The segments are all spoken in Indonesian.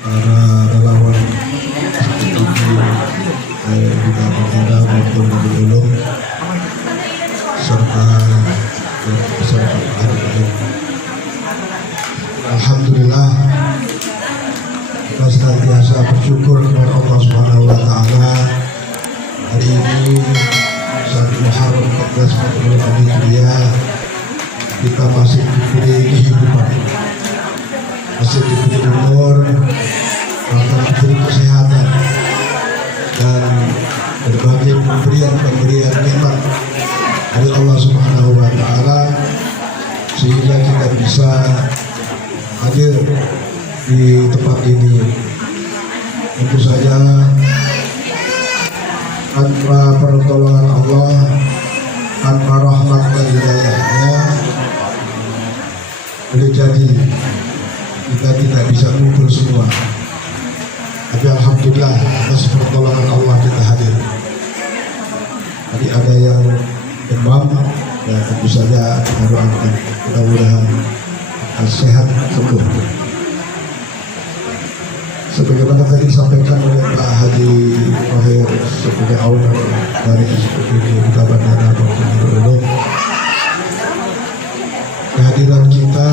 para relawan juga pemuda maupun ulum serta peserta hari ini. Alhamdulillah, kita senantiasa bersyukur kepada Allah Subhanahu wa Ta'ala. Hari ini 1 Muharram 1440 Hijriah, kita masih diberi kehidupan, masih diberi umur, bahkan diberi kesehatan dan berbagai pemberian nikmat dari Allah Subhanahu wa Ta'ala, sehingga kita bisa hadir di tempat ini. Tentu saja tanpa pertolongan Allah, tanpa rahmat dan hidayahnya, boleh jadi kita tidak bisa kumpul semua. Tapi alhamdulillah atas pertolongan Allah kita hadir. Tadi ada yang demam, ya tentu saja kita doakan mudah-mudahan sehat sembuh. Sebagaimana tadi disampaikan oleh Pak Haji Fahir sebagai owner dari SPBD Duta Bandara Bogor, kehadiran kita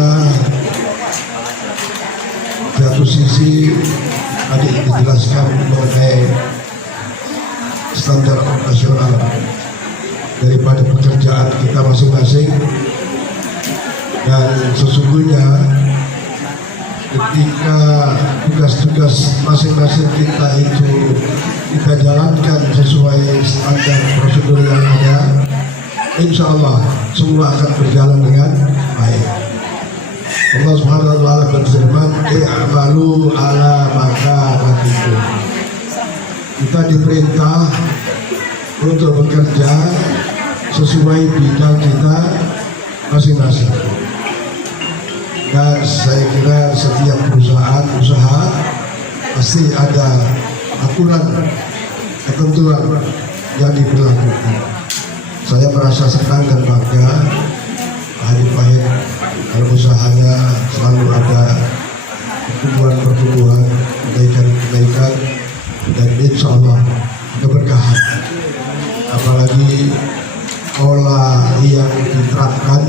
satu sisi tadi dijelaskan mengenai standar operasional daripada pekerjaan kita masing-masing, dan sesungguhnya ketika tugas-tugas masing-masing kita itu kita jalankan sesuai standar prosedur yang ada, insya Allah semua akan berjalan dengan baik. Allah Subhanahu wa Ta'ala berfirman, "I'malu ala makanatikum." Kita diperintah untuk bekerja sesuai bidang kita masing-masing. Dan saya kira setiap perusahaan usaha pasti ada aturan ketentuan yang diberlakukan. Saya merasa senang dan bangga Haji Fahir dalam usahanya selalu ada pertumbuhan, kebaikan, dan insya Allah keberkahan. Apalagi pola yang diterapkan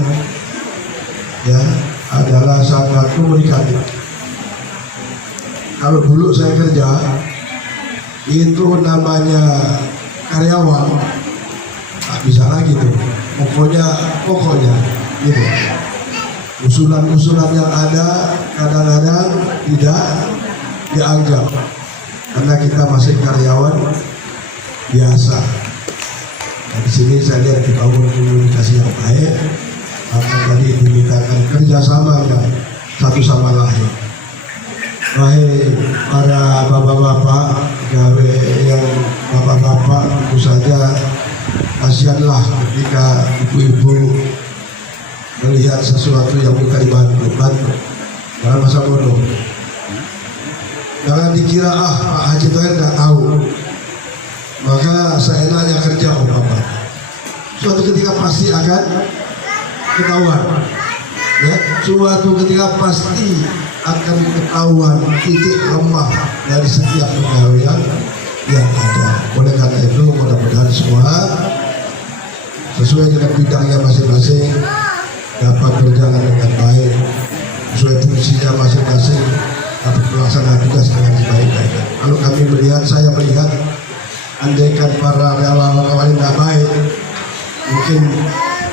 ya adalah sangat komunikatif. Kalau dulu saya kerja itu namanya karyawan, tak bisa lagi tuh. Pokoknya gitu. Usulan-usulan yang ada kadang-kadang tidak dianggap karena kita masih karyawan biasa. Nah, di sini saya lihat dibangun komunikasi yang baik. Maka tadi dimintakan kerjasama ya, satu sama lain. Wahai para bapak-bapak, gawe yang bapak-bapak, tentu saja kasihanlah ketika ibu-ibu melihat sesuatu yang bukan dibantu. Jangan masa bodoh. Jangan dikira Pak Haji Toher nggak tahu, maka seenaknya kerja bapak. Suatu ketika pasti akan ketahuan, ya, suatu ketika pasti akan ketahuan titik lemah dari setiap pegawai yang ada. Oleh karena itu mudah-mudahan semua sesuai dengan bidangnya masing-masing dapat berjalan dengan baik, sesuai fungsinya masing-masing dapat melaksanakan tugas dengan sebaik-baiknya. Kalau kami melihat, saya melihat, andaikan para relawan tidak baik, mungkin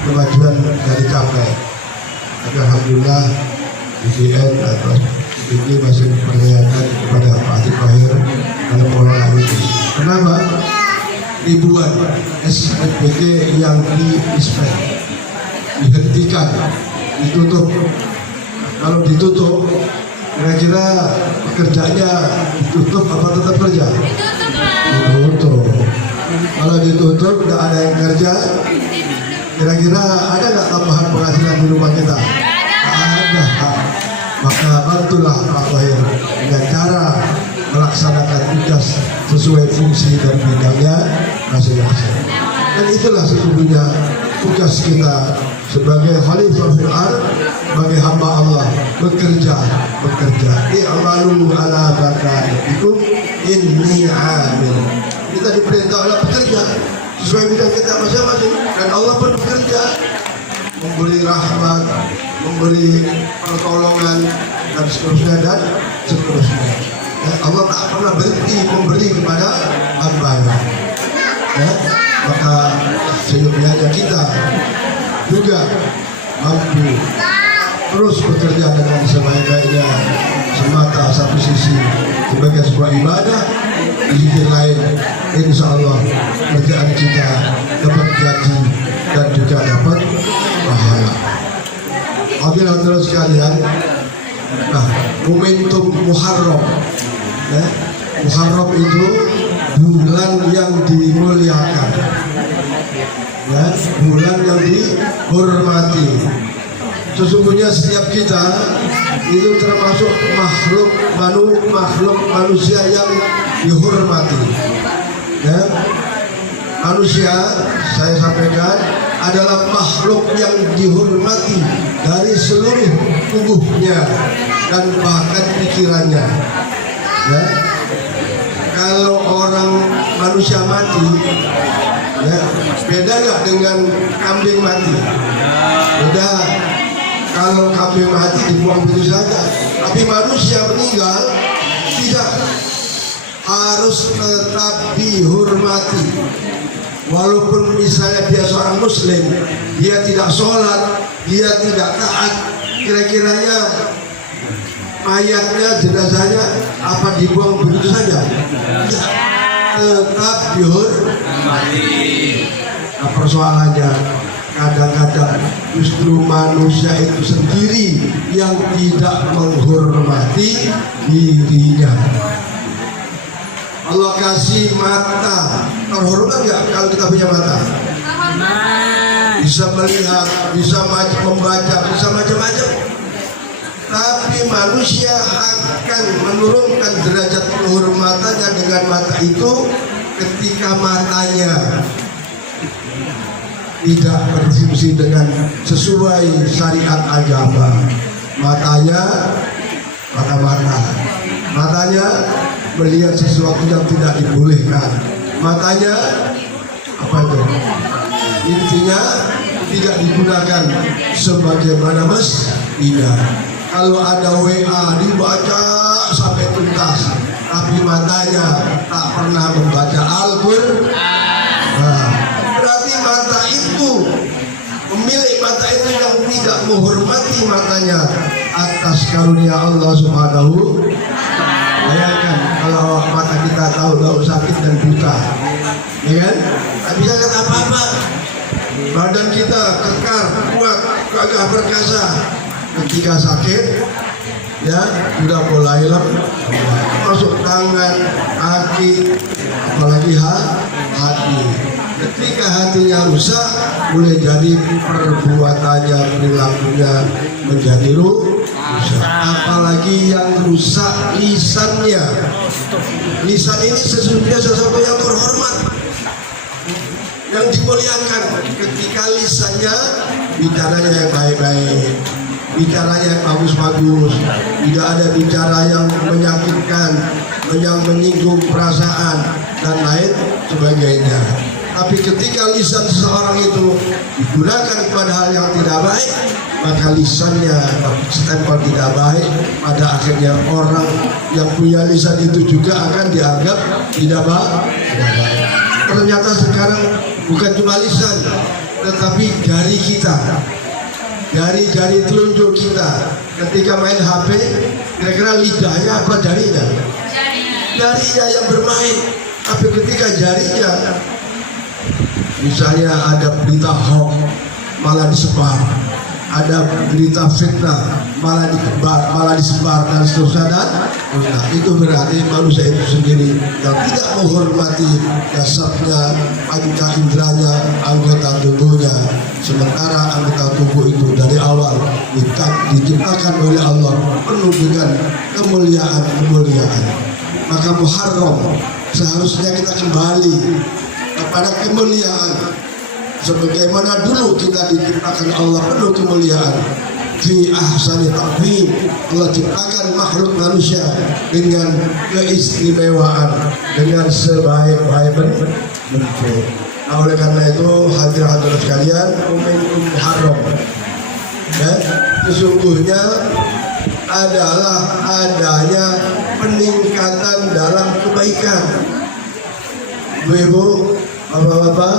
kemajuan dari capai. Tapi alhamdulillah BPN atau BPN masih mempercayakan kepada Pak Haji Fahir dalam pengelolaan itu. Kenapa? Ribuan SPBD yang dihentikan, ditutup. Kalau ditutup, kira-kira pekerjaannya ditutup apa tetap kerja? Ditutup. Kalau ditutup, tidak ada yang kerja. Kira-kira ada nggak tambahan penghasilan di rumah kita? Ada. Maka bantulah Pak Fahir dengan cara melaksanakan tugas sesuai fungsi dan bidangnya masing-masing. Dan itulah sesungguhnya tugas kita sebagai khalifah fil ardh, sebagai hamba Allah, bekerja. I'malu ala bakatikum inni amil. Kita diperintah oleh bekerja sesuai bidang kita masing-masing, dan Allah pun bekerja memberi rahmat, memberi pertolongan dan seterusnya. Allah tak pernah berhenti memberi kepada hamba-Nya. Maka seyogyanya kita juga mampu terus bekerja dengan sebaik-baiknya, semata satu sisi sebagai sebuah ibadah, di sisi lain insya Allah kerjaan kita dapat gaji dan juga dapat pahala. Hadirin terus sekalian, nah momentum Muharram, Muharram itu bulan yang dimuliakan, bulan yang dihormati. Sesungguhnya setiap kita itu termasuk makhluk manusia yang dihormati. Manusia, saya sampaikan, adalah makhluk yang dihormati dari seluruh tubuhnya dan bahkan pikirannya. Kalau orang manusia mati, beda nggak dengan kambing mati? Beda. Kalau kambing mati dibuang begitu saja, tapi manusia meninggal tidak, harus tetap dihormati. Walaupun misalnya dia seorang muslim, dia tidak sholat, dia tidak taat, kira-kiranya mayatnya, jenazahnya apa dibuang begitu saja? Tetap dihormati. Nah, persoalannya kadang-kadang justru manusia itu sendiri yang tidak menghormati dirinya. Allah kasih mata, terhormat nggak kalau kita punya mata? Bisa melihat, bisa membaca, bisa macam-macam. Tapi manusia akan menurunkan derajat kehormatannya dengan mata itu ketika matanya tidak berfungsi dengan sesuai syariat agama. Matanya melihat sesuatu yang tidak dibolehkan. Matanya apa itu? Intinya tidak digunakan sebagaimana mestinya. Kalau ada WA dibaca sampai tuntas, tapi matanya tak pernah membaca Al-Qur'an. Berarti mata itu, pemilik mata itu yang tidak menghormati matanya atas karunia Allah Subhanahu. Bayangkan kalau mata kita tahu sakit dan buta, ya kan? Tak bisa kata apa-apa. Badan kita kekar, kuat, gagah perkasa. Ketika sakit, ya sudah mulai masuk tangan, kaki, apalagi hati. Ketika hatinya rusak, boleh jadi perbuatannya, perilakunya menjadi rusak. Apalagi yang rusak lisannya. Lisan ini sesungguhnya sesuatu yang terhormat, yang dimuliakan. Ketika lisannya bicaranya yang baik-baik, bicaranya yang bagus-bagus, tidak ada bicara yang menyakitkan, yang menyinggung perasaan dan lain sebagainya. Tapi ketika lisan seseorang itu digunakan kepada hal yang tidak baik, maka lisannya stempel tidak baik. Pada akhirnya orang yang punya lisan itu juga akan dianggap tidak baik. Ternyata sekarang bukan cuma lisan, tetapi jari kita, jari telunjuk kita ketika main HP, kira-kira lidahnya apa jarinya? Jarinya yang bermain. Tapi ketika jarinya, misalnya ada berita hoax malah disebar, ada berita fitnah malah disebar dan seterusnya. Nah, itu berarti manusia itu sendiri yang tidak menghormati dasarnya, panca inderanya, anggota tubuhnya. Sementara anggota tubuh itu dari awal diciptakan oleh Allah penuh dengan kemuliaan. Maka Muharram seharusnya kita kembali kepada kemuliaan, sebagaimana dulu kita diciptakan Allah penuh kemuliaan. Fi ahsani taqwim, Allah ciptakan makhluk manusia dengan keistimewaan, dengan sebaik-baik bentuk. Nah, oleh karena itu hadirin sekalian, momentum Muharram ya, sesungguhnya adalah adanya peningkatan dalam kebaikan. Ibu, bapak-bapak,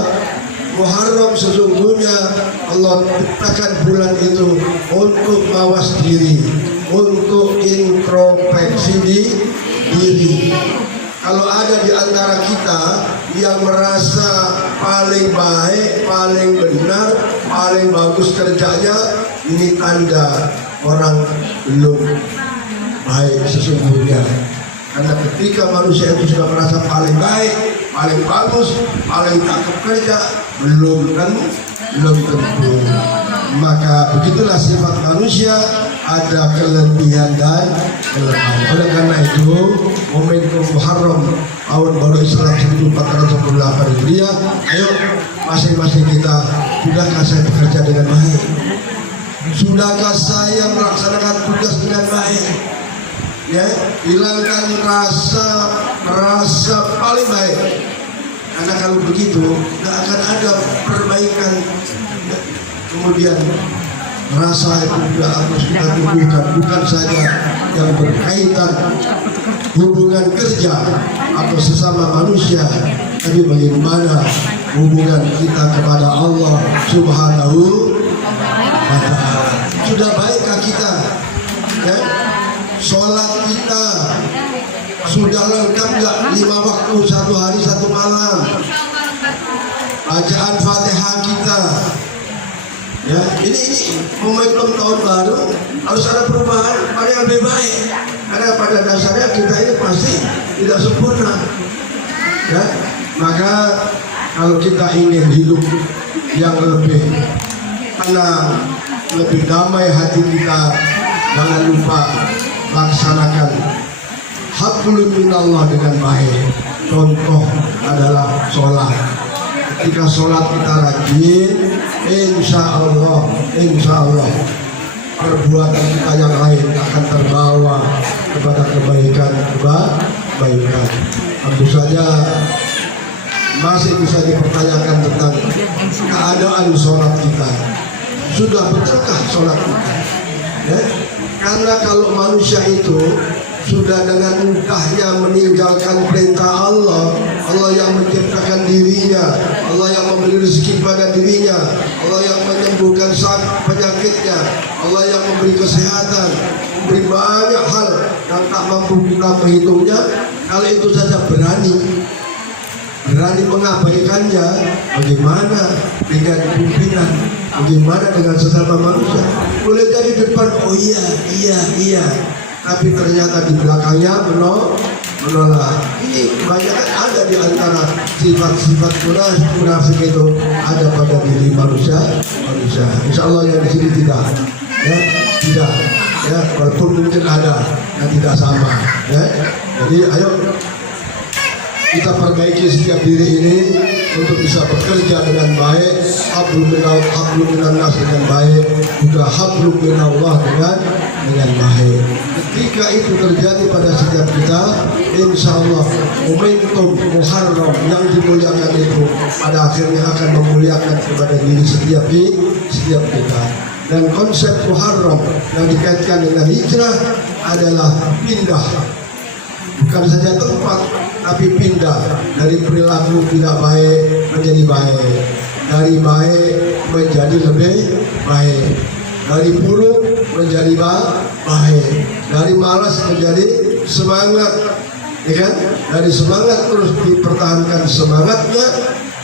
Muharram sesungguhnya Allah ciptakan bulan itu untuk mawas diri, untuk introspeksi diri. Kalau ada di antara kita yang merasa paling baik, paling benar, paling bagus kerjanya, ini tanda orang belum baik sesungguhnya. Karena ketika manusia itu sudah merasa paling baik, paling bagus, paling cakep kerja, belum tentu. Maka begitulah sifat manusia, ada kelebihan dan kelemahan. Oleh karena itu, momentum Muharram tahun baru Islam 1448 Hijriah, ayo masing-masing kita, sudahkah saya bekerja dengan baik? Sudahkah saya melaksanakan tugas dengan baik? Ya, hilangkan rasa paling baik. Karena kalau begitu tidak akan ada perbaikan. Kemudian rasa itu juga harus kita tumbuhkan, bukan saja yang berkaitan hubungan kerja atau sesama manusia, tapi bagaimana hubungan kita kepada Allah Subhanahu wa Ta'ala. Sudah baikkah kita? Ya? Sholat kita sudah lengkap nggak 5 waktu, 1 hari 1 malam? Bacaan Fatihah kita, ya, ini momentum tahun baru harus ada perubahan pada yang lebih baik. Karena pada dasarnya kita ini pasti tidak sempurna, ya. Maka kalau kita ingin hidup yang lebih tenang, lebih damai hati kita, jangan lupa laksanakan hablum minallah dengan baik. Contoh adalah sholat. Ketika sholat kita rajin, insya Allah perbuatan kita yang lain akan terbawa kepada kebaikan. Tentu saja masih bisa dipertanyakan tentang keadaan sholat kita. Sudah betulkah sholat kita? Ya? Karena kalau manusia itu sudah dengan mudahnya meninggalkan perintah Allah, Allah yang menciptakan dirinya, Allah yang memberi rezeki pada dirinya, Allah yang menyembuhkan penyakitnya, Allah yang memberi kesehatan, memberi banyak hal yang tak mampu kita menghitungnya. Kalau itu saja berani mengabaikannya, bagaimana dengan pimpinan? Bagaimana dengan sesama manusia? Boleh jadi di depan, oh iya, tapi ternyata di belakangnya menolak. Ini banyak ada di antara sifat-sifat munafik itu ada pada diri manusia. Insya Allah yang di sini tidak, ya, walaupun mungkin ada yang tidak sama, ya. Jadi ayo kita perbaiki setiap diri ini untuk bisa bekerja dengan baik, hablum minan nas dengan baik, juga hablum minallah dengan baik. Ketika itu terjadi pada setiap kita, insya Allah momentum Muharram yang dimuliakan itu pada akhirnya akan memuliakan kepada diri setiap kita. Dan konsep Muharram yang dikaitkan dengan hijrah adalah pindah, bukan saja tempat, tapi pindah dari perilaku tidak baik menjadi baik, dari baik menjadi lebih baik, dari buruk menjadi baik, dari malas menjadi semangat, ya kan? Dari semangat terus dipertahankan semangatnya,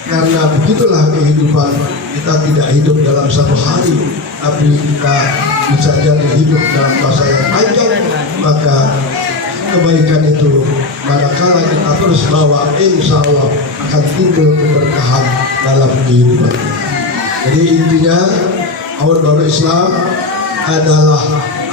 karena begitulah kehidupan kita. Tidak hidup dalam satu hari, tapi kita bisa jadi hidup dalam masa yang panjang. Maka kebaikan itu manakala kita terus bawa, insya Allah akan timbul keberkahan dalam kehidupan. Jadi intinya tahun baru Islam adalah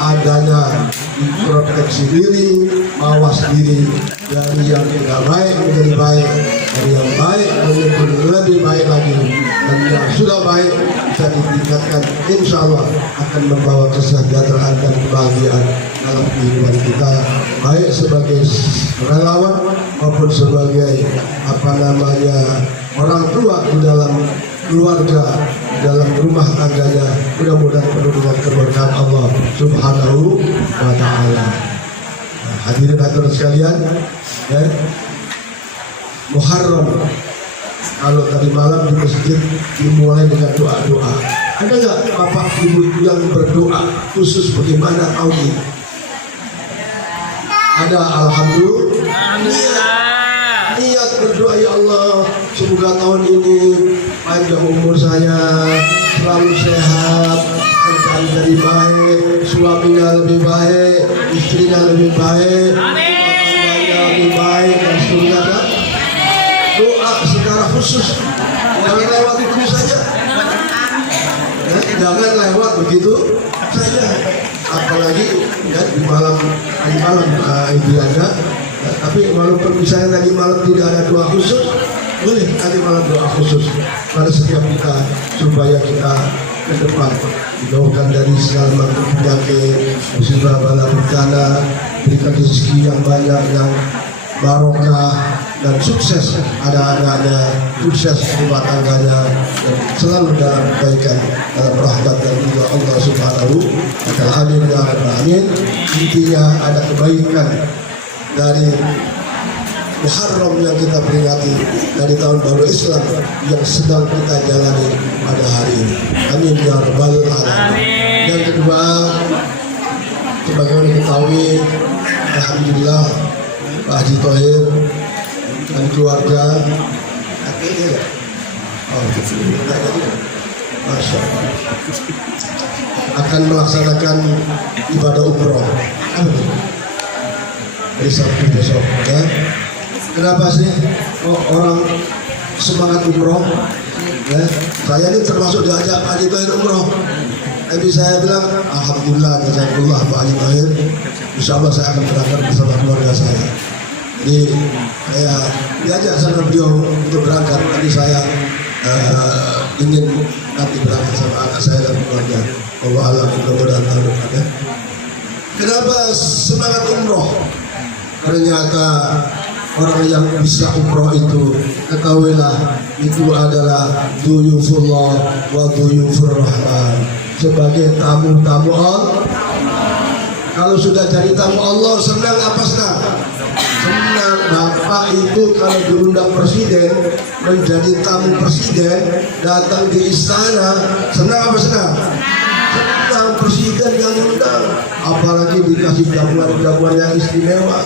adanya introspeksi diri, mawas diri dari yang tidak baik menjadi baik, dan yang baik menyebut lebih baik lagi, dan yang sudah baik bisa ditingkatkan, insya Allah akan membawa kesejahteraan dan kebahagiaan dalam kehidupan kita, baik sebagai relawan maupun sebagai orang tua di dalam keluarga, dalam rumah tangganya. Mudah-mudahan penuh dengan keberkahan Allah Subhanahu wa Ta'ala. Hadirin hadirat sekalian, ya, Muharram kalau tadi malam di masjid dimulai dengan doa-doa. Ada nggak bapak ibu yang berdoa khusus bagaimana tahun ini? Ada, alhamdulillah. Niat berdoa, ya Allah, semoga tahun ini panjang umur saya, selalu sehat, kerjaan lebih baik, suaminya lebih baik, istrinya lebih baik, tetangganya lebih baik, dan seterusnya. Doa secara khusus, jangan lewat itu saja, jangan lewat begitu saja. Apalagi ya, di malam ibadah, tapi walaupun misalnya tadi malam tidak ada doa khusus, boleh tadi malam doa khusus pada setiap kita, supaya kita ke depan dijauhkan dari segala macam penyakit, musibah, bala, bencana, berikan rezeki yang banyak, yang barokah, dan sukses, ada sukses rumah tangganya, dan selalu dalam kebaikan, dalam rahmat dan ridha Allah Subhanahu wa Ta'ala. Intinya ada kebaikan dari Muharram yang kita peringati, dari tahun baru Islam yang sedang kita jalani pada hari ini. Amin ya rabbal alamin. Yang kedua, sebagaimana diketahui, alhamdulillah Pak Haji Thohir dan keluarga Masya Allah akan melaksanakan ibadah umroh dari Sabtu besok, ya. Kenapa sih orang semangat umroh? Ya, saya ini termasuk diajak Pak Haji Thohir umroh. Tapi saya bilang, alhamdulillah, jazakallah Pak Haji Thohir. Insya Allah saya akan berangkat bersama keluarga saya. Jadi saya diajak sama beliau untuk berangkat. Tapi saya ingin nanti berangkat sama anak saya dan keluarga. Allah alam, mudah-mudahan tahun depan, ya. Kenapa semangat umroh? Ternyata orang yang bisa umroh itu, ketahuilah, itu adalah duyufullah wa duyufur rahman, sebagai tamu-tamu Allah. Kalau sudah jadi tamu Allah, senang apa senang? Senang. Bapak itu kalau diundang presiden, menjadi tamu presiden, datang di istana, senang apa senang? Senang. Presiden yang undang, apalagi dikasih jamuan-jamuan yang istimewa,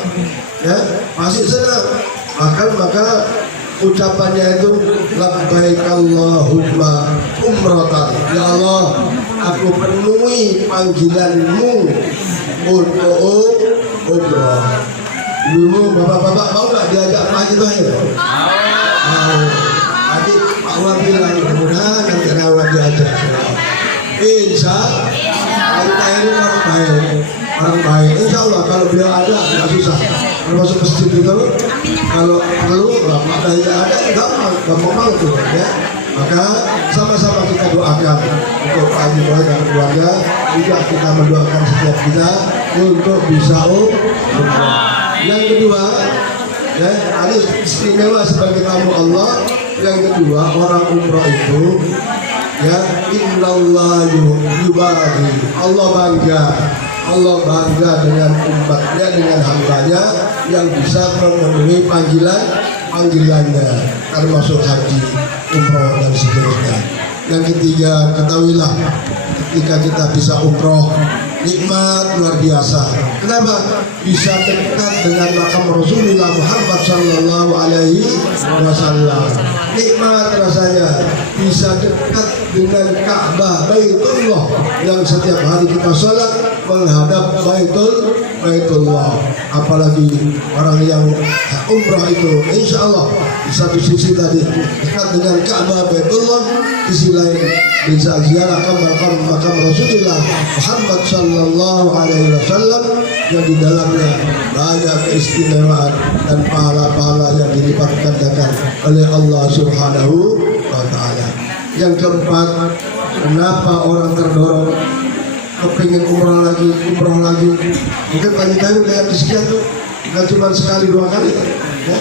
ya, masih senang. Maka ucapannya itu labbaik Allahumma umratan, ya Allah, aku penuhi panggilanmu untuk umroh. Dulu bapak-bapak mau nggak diajak Pak Haji Thohir? Mau. Tadi Pak Wan bilang mudah-mudahan nanti rawat diajak. Insya Allah orang baik. Insya Allah kalau beliau ada nggak susah. Termasuk masjid itu, kalau perlu Pak Daya ada, gampang tuh, ya. Maka sama-sama kita doakan untuk Pak Haji Thohir dan keluarga, juga kita mendoakan setiap kita untuk bisa umroh. Yang kedua, ya, ada istimewa sebagai tamu Allah. Yang kedua, orang umroh itu, ya, innallah yubari, Allah bangga dengan umatnya, dengan hambanya yang bisa memenuhi panggilannya, termasuk haji, umroh, dan seterusnya. Yang ketiga, ketahuilah, ketika kita bisa umroh, nikmat luar biasa. Kenapa? Bisa dekat dengan makam Rasulullah Muhammad Sallallahu Alaihi Wasallam. Nikmat rasanya bisa dekat dengan Ka'bah Baitullah yang setiap hari kita sholat, menghadap Baitullah. Apalagi orang yang umrah itu insya Allah di satu sisi tadi dekat dengan Ka'bah Baitullah, di sisi lain bisa ziarah makam Rasulullah Muhammad sallallahu alaihi wasallam yang di dalamnya banyak keistimewaan dan pahala-pahala yang dilipat gandakan oleh Allah Subhanahu wa taala. Yang keempat, kenapa orang terdorong kepingin umroh lagi? Mungkin bagi tahu lihat di sekian tuh nggak cuma sekali dua kali ya.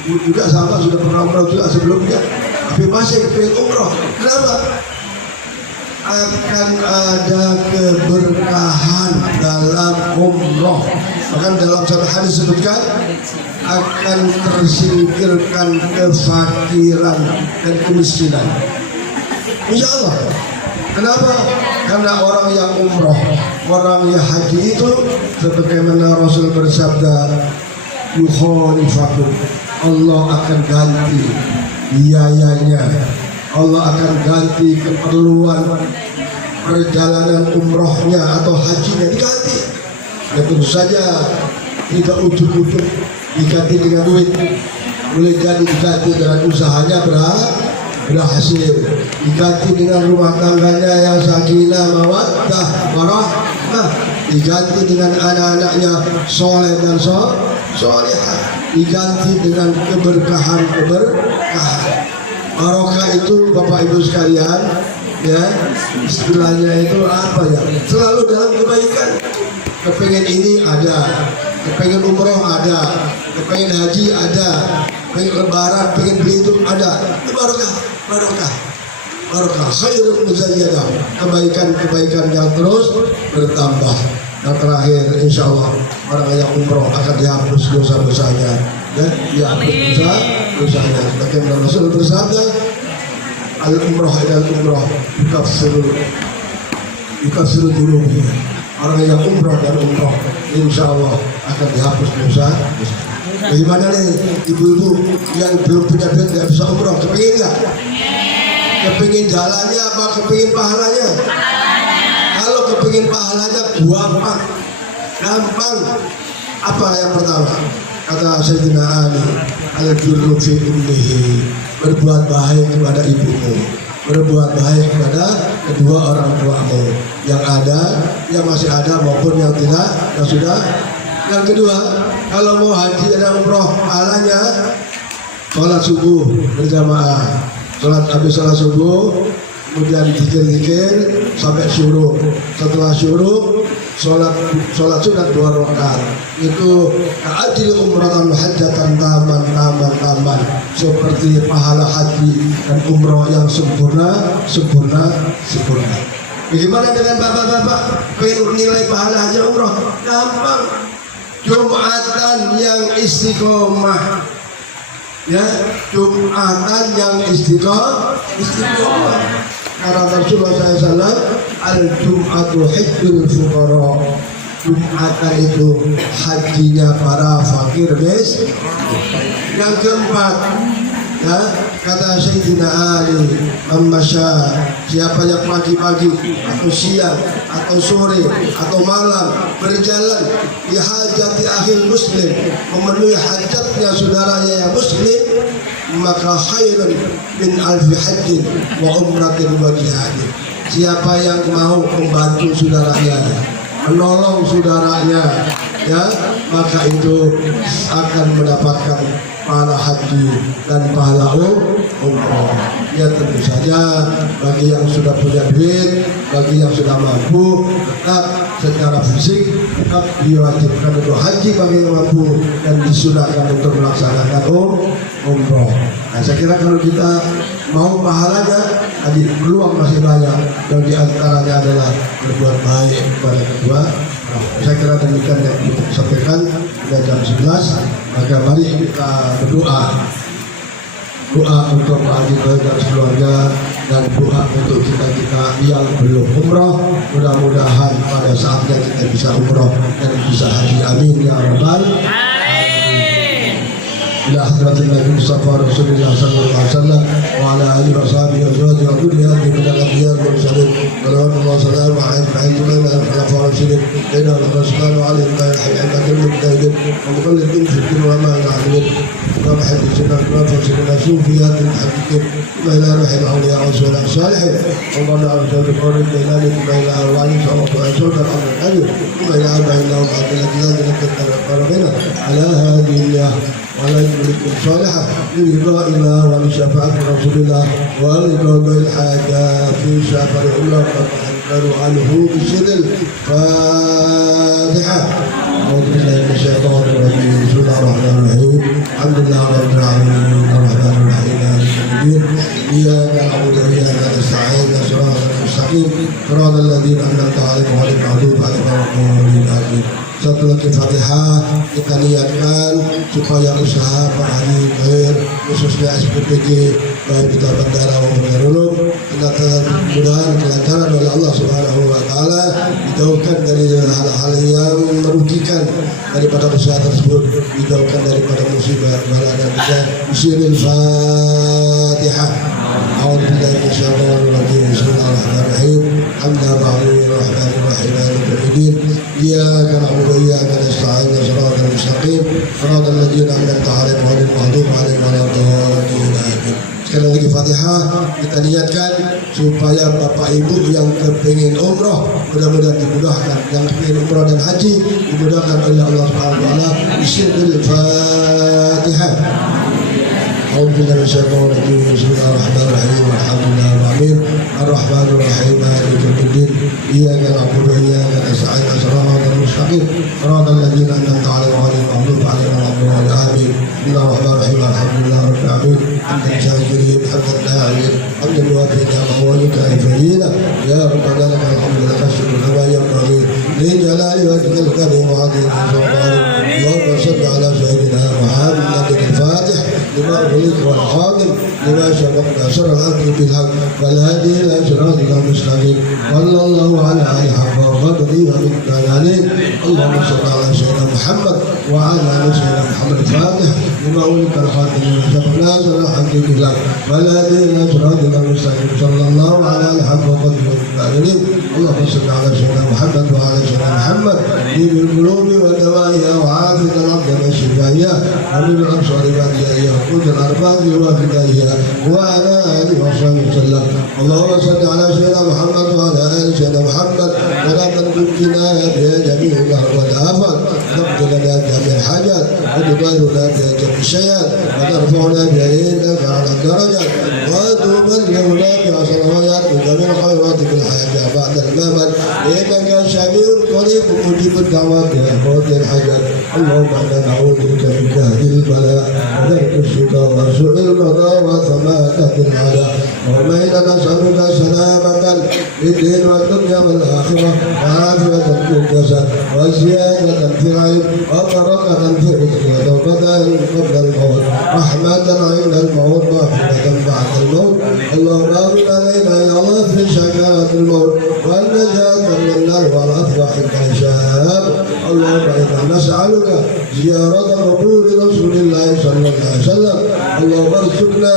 Ibu juga sama sudah pernah umroh juga sebelumnya, tapi masih kepingin umroh. Kenapa? Akan ada keberkahan dalam umroh. Bahkan dalam satu hadis disebutkan akan tersingkirkan kefakiran dan kemiskinan. Insya Allah. Kenapa? Karena orang yang umroh, orang yang haji itu sebagaimana Rasul bersabda, yukhalifakum, Allah akan ganti biayanya, Allah akan ganti keperluan perjalanan umrohnya atau hajinya diganti. Ya tentu saja tidak ujuk-ujuk diganti dengan duit, boleh jadi diganti dengan usahanya berhasil, diganti dengan rumah tangganya yang sakinah mawaddah warahmah, diganti dengan anak-anaknya soleh dan solehah, diganti dengan keberkahan. Barokah itu Bapak Ibu sekalian, ya istilahnya itu apa ya? Selalu dalam kebaikan. Kepengen ini ada, kepengen umroh ada, kepengen haji ada, pengen lebaran, pengen beli itu ada. Barokah, khairul muzayyadah, kebaikan yang terus bertambah. Dan terakhir, insya Allah orang yang umroh akan dihapus dosa-dosanya, ya, dihapus dosanya. Bagaimana Rasul bersabda, al-umroh ila al-umroh yukaffiru dzunubih. Orang yang umroh dan umroh insya Allah akan dihapus dosa. Bagaimana nih ibu-ibu yang belum punya duit tidak bisa umroh, kepingin nggak? Kepingin jalannya apa kepingin pahalanya? Kalau kepingin pahalanya gampang. Apa yang pertama? Kata Sayyidina Ali, al-birru fi ummihi, berbuat baik kepada ibumu, berbuat baik kepada kedua orang tuamu yang ada, yang masih ada maupun yang tidak, yang sudah. Yang kedua, kalau mau haji dan umroh pahalanya sholat subuh berjamaah, habis sholat subuh kemudian zikir sampai syuruk. Setelah syuruk sholat sunat 2 rakaat. Itu ta'adil umratan hajjatan taman, seperti pahala haji dan umroh yang sempurna. Bagaimana dengan bapak-bapak pengen nilai pahala haji umroh? Gampang. Jumatan yang istiqomah, ya, Jumatan yang istiqomah. Karena Rasulullah SAW, al-Jum'atu hajjul fuqara, Jumatan itu hajinya para fakir miskin. Yang keempat, ya, kata Sayyidina Ali, Ammasya, siapa yang pagi-pagi atau siang atau sore atau malam berjalan di hajati akhir muslim, memenuhi hajatnya saudaranya yang muslim, maka khairun min alfi hajjin wa umratin wa jihadin. Siapa yang mau membantu saudaranya, menolong saudaranya, ya, maka itu akan mendapatkan pahala haji dan pahala umroh. Ya tentu saja bagi yang sudah punya duit, bagi yang sudah mampu, tetap secara fisik tetap diwajibkan untuk haji bagi yang mampu dan disunahkan untuk melaksanakan umroh. Nah, saya kira kalau kita mau pahalanya, haji peluang masih banyak, dan diantaranya adalah berbuat baik kepada kedua. Saya kira demikian yang kita sampaikan. Sudah jam 11, maka mari kita berdoa untuk Pak Haji dan keluarga, dan doa untuk kita yang belum umroh. Mudah-mudahan pada saatnya kita bisa umroh dan bisa haji. Amin ya rabbal alamin. حضرة النبي المصطفى رسول الله صلى الله عليه وسلم وعلى آله وصحبه وأزواجه وذريته من الأنبياء والمرسلين صلوات الله وسلامه عليه وعلى جميع الخلفاء الراشدين إنهم الرسول عليهم لا يحيى المجتهدين وكل الدين في الدين وما يعلمون ومحدثنا ومفسرنا صوفيات المحدثين وإلى روح الأولياء والصالحين الصالحين اللهم على جل قولك إلى إلى أرواح وأسود الأمر الأجر وإلى أربعين وعدل أجلاد ربنا على هذه الله وعلى الملك الصالحة لرضا الله ولشفاعة رسول الله ولقضاء الحاجات في سفر الله فنحذر عنه بسر الفاتحة. أعوذ بالله من الشيطان الرجيم. بسم الله الرحمن الرحيم. الحمد لله رب العالمين الرحمن الرحيم مالك يوم الدين إياك نعبد وإياك نستعين صراط المستقيم صراط الذين أنعمت عليهم غير المغضوب عليهم ولا الضالين. Satu lagi Fatihah kita niatkan supaya usaha Pak Haji Khair khususnya SPPJ baik kita bandara maupun Darulum kita mudah-mudahan kelancaran oleh Allah Subhanahu Wa Taala, dijauhkan dari hal-hal yang merugikan daripada usaha tersebut, dijauhkan daripada musibah bala dan bencana. Bismillahirrahmanirrahim. A'udzu billahi minasyaitonir rajim. Bismillahirrahmanirrahim. Alhamdulillahirrahmanirrahim. Maliki iyyaka na'budu wa iyyaka nasta'in. Shiratal mustaqim. Shiratal ladzina an'amta 'alaihim ghairil maghdubi 'alaihim waladdallin. Sekali lagi Fatihah kita niatkan supaya Bapak Ibu yang kepingin umroh mudah-mudahan dimudahkan, yang kepingin umroh dan haji dimudahkan oleh Allah Subhanahu wa taala. Bismillahirrahmanirrahim. أعوذ بالله من الشيطان الرجيم. بسم الله الرحمن الرحيم. الحمد لله رب العالمين الرحمن الرحيم مالك يوم الدين إياك نعبد وإياك نستعين صراط المستقيم صراط الذين أنعمت عليهم غير المغضوب عليهم ولا الضالين آمين. بسم الله الرحمن الرحيم. الحمد لله رب العالمين حمدا شاكرين حمدا لاعبين حمدا يوافي نعمه ويكافئ فضيلة يا ربنا لك الحمد لك الشكر كما ينبغي لجلال وجهك الكريم وعظيم سلطانك. اللهم صل على سيدنا محمد الفاتح لما أغلق والخاتم لما سبق ناصر الحق بالحق والهادي إلى صراطك المستقيم صلى الله على آله حق وقدره ومقداره. اللهم صل على سيدنا محمد وعلى آل سيدنا محمد الفاتح لما أغلق الخاتم لما سبق ناصر الحق بالحق والهادي إلى صراطك المستقيم صلى الله على آله حق وقدره ومقداره. اللهم صل على سيدنا محمد وعلى سيدنا محمد طيب القلوب ودوائها وعافية الأرض وشفائها ومن الأبصار والأدعية وقود الأرباب وفدائها وعلى آله وصحبه وسلم. اللهم صل على سيدنا محمد وعلى آل سيدنا محمد ولا تنقذنا بها جميع والآفات تقضي لنا جميع الحاجات وتطهرنا بها جميع الشيئات وترفعنا بها إليك على الدرجات وتبلغنا بها صلوات وجميع الخيرات في الحياة بعد الممات إنك شفيع قريب مجيب الدعوات يا قوت الحاجات. اللهم انا نعوذ بك من جهد البلاء ودرك الشقاء وسوء القضاء وثبات العداء. اللهم انا نسالك سلامة للدين والدنيا والاخره وعافية في الجسد وزيادة في العلم وبركة في الرزق وتوبة قبل الموت رحمة عند الموت ومغفرة بعد الموت. اللهم امن علينا يا الله في سكرات الموت والنجاة من النار والافراح الحساب. اللهم انا نسالك زيارة قبور رسول الله صلى الله عليه وسلم. اللهم ارزقنا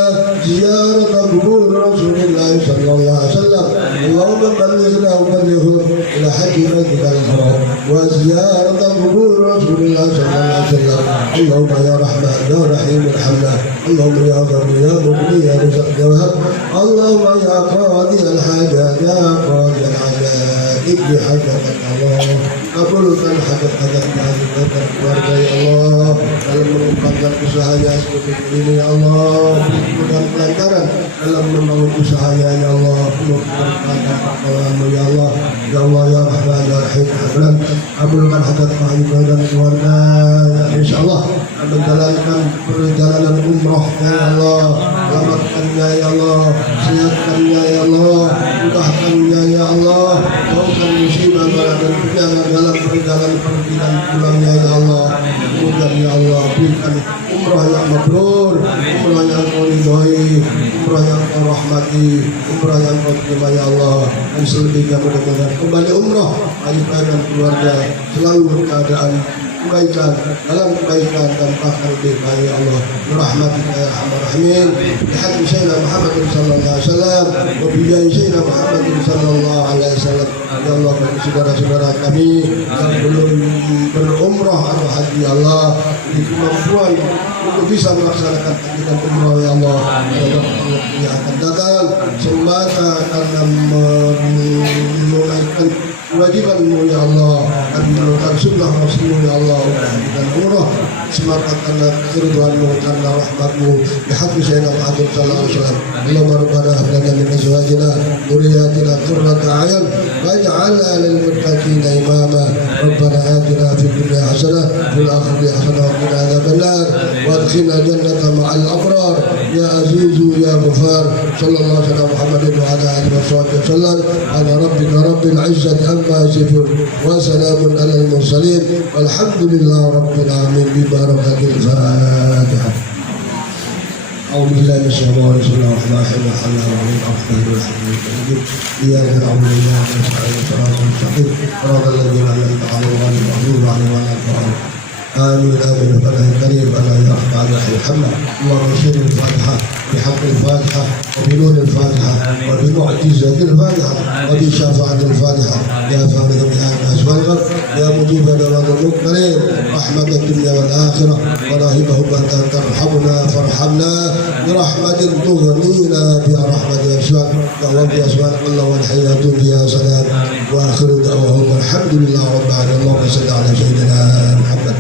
زيارة قبور رسول الله صلى الله عليه وسلم. اللهم بلغنا وبلغهم إلى حج بيتك الحرام وزيارة قبور رسول الله صلى الله عليه وسلم. اللهم يا رحمن يا رحيم ارحمنا. اللهم يا غني يا مغني يا رزق يا وهاب. اللهم يا قاضي الحاجات يا قاضي العجائب بحاجتك الله kabulkan hajat-hajat kami dan keluarga ya Allah, dalam mengembangkan usahanya seperti ini ya Allah, mudah kelancaran dalam membangun usahanya ya Allah, penuh keberkahan kepalamu ya Allah ya Allah ya Rahman ya Rahim. Kabulkan hajat kami dan keluarga ya insyaallah menjalankan perjalanan umroh ya Allah, selamatkannya ya Allah, sehatkannya ya Allah, mudahkannya ya Allah, jauhkan musibah dan bencana dalam perjalanan pergi dan pulangnya ya Allah. Kemudian ya Allah berikan umrah yang mabrur, umrah yang kau ridhoi, umrah yang kau rahmati, umrah yang kau terima ya Allah. Dan selebihnya mudah-mudahan kembali umrah Haji dan keluarga selalu keadaan kebaikan dalam kebaikan dan bahkan lebih baik ya Allah. Rahmatika ya arhamar rahimin. Bihaqi sayyidina Muhammad sallallahu alaihi wasallam wa bi sayyidina Muhammad sallallahu alaihi wasallam. Ya Allah, bagi saudara-saudara kami yang belum berumrah atau haji ya Allah, beri kemampuan untuk bisa melaksanakan haji dan umrah ya Allah. Ya Allah yang akan datang semata karena menunaikan kewajiban-Mu ya Allah, dan menunaikan sunnah Rasul-Mu ya Allah, dan umrah semata karena keridhaan-Mu, karena rahmat-Mu. Bihaqqi sayyidina Muhammad sallallahu alaihi wasallam. Allahumma rabbana hab lana min azwajina dhurriyyatina qurrata a'yun waj'alna lil muttaqina imama. Rabbana atina fid dunya hasanah fil akhirati hasanah wa qina adzabannar وادخلنا الجنة مع الأبرار يا عزيز يا غفار. صلى الله على محمد وعلى آله وصحبه وسلم. على ربك رب العزة عما يصفون وسلام على المرسلين والحمد لله رب العالمين ببركة الفاتحة. أعوذ بالله من الشيطان الرجيم. بسم الله الرحمن الرحيم. الرحمن الرحيم. إياك نعبد وإياك نستعين صراط المستقيم صراط الذين أنعمت عليهم غير المغضوب عليهم ولا الضالين. آمين آمين. فلا الكريم فلا يرحم على محمد. اللهم صل الفاتحة بحق الفاتحة وبنور الفاتحة وبمعجزة الفاتحة وبشفاعة الفاتحة. يا فارغ الناس والغرب يا مجيب دعوات المضطرين رحمة الدنيا والآخرة وراهبهم أن ترحمنا فارحمنا برحمة تغنينا بها رحمة أسواق دعوات أسواق الله والحياة فيها سلام وآخر دعواهم الحمد لله رب العالمين. اللهم صل على سيدنا محمد.